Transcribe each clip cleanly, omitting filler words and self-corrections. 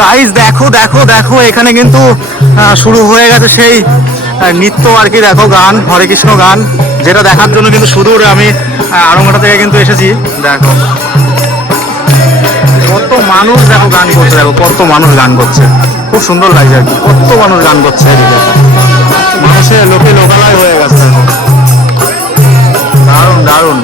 Guys দেখো দেখো দেখো, এখানে কিন্তু শুরু হয়ে গেছে সেই নৃত্য আর কি। দেখো গান, হরে কৃষ্ণ গান, যেটা দেখার জন্য কিন্তু সুদূর আমি আড়ংঘাটা থেকে কিন্তু এসেছি। দেখো কত মানুষ, দেখো গান করছে, দেখো কত মানুষ গান করছে, খুব সুন্দর লাগছে আর কি। কত মানুষ গান করছে, এদিকে মানুষের লোকে লোকালয় হয়ে গেছে। দেখো দারুণ দারুণ।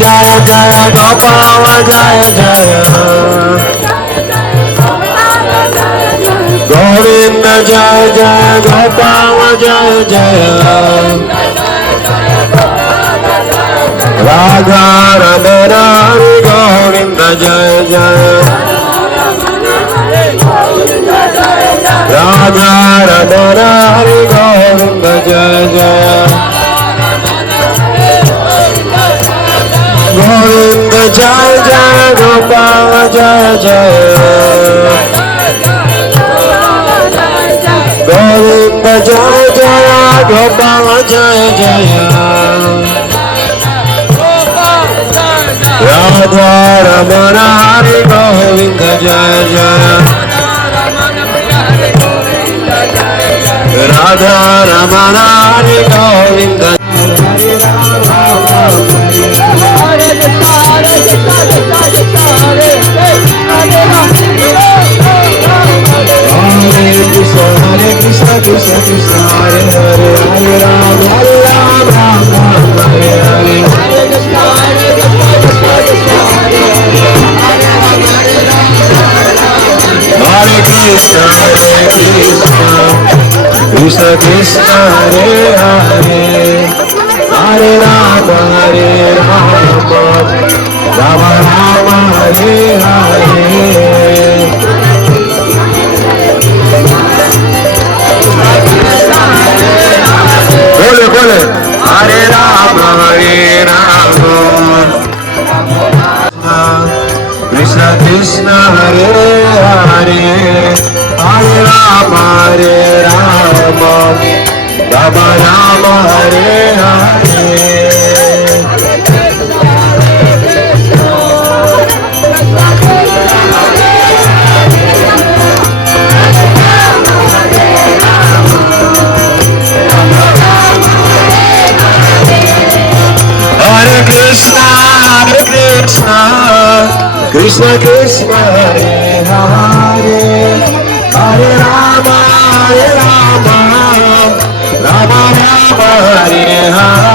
जाए जय गोपाल जय जय गोविंद जय जय गोपाल जय जय राधा रमण हरि गोविंद जय जय राधा रमण हरि गोविंद जय जय गोविंद जय जय गोपाल जय जय गोविंद जय जय गोपाल जय जय राधा रमण हरि गोविंद जय जय Radha Raman Hari Govind Hare Krishna Krishna Krishna Hare Hare Hare Ram Hare Ram Ram Ram Hare Hare Hare Krishna Krishna Krishna Hare Hare Hare Ram Hare Ram Rama Rama Hare Hare बोले बोले हरे Ram Krishna Krishna Hare Hare Hare Ram Ram Ram Hare Hare Krishna Krishna Hare Hare Hare Rama Rama Rama Hare Hare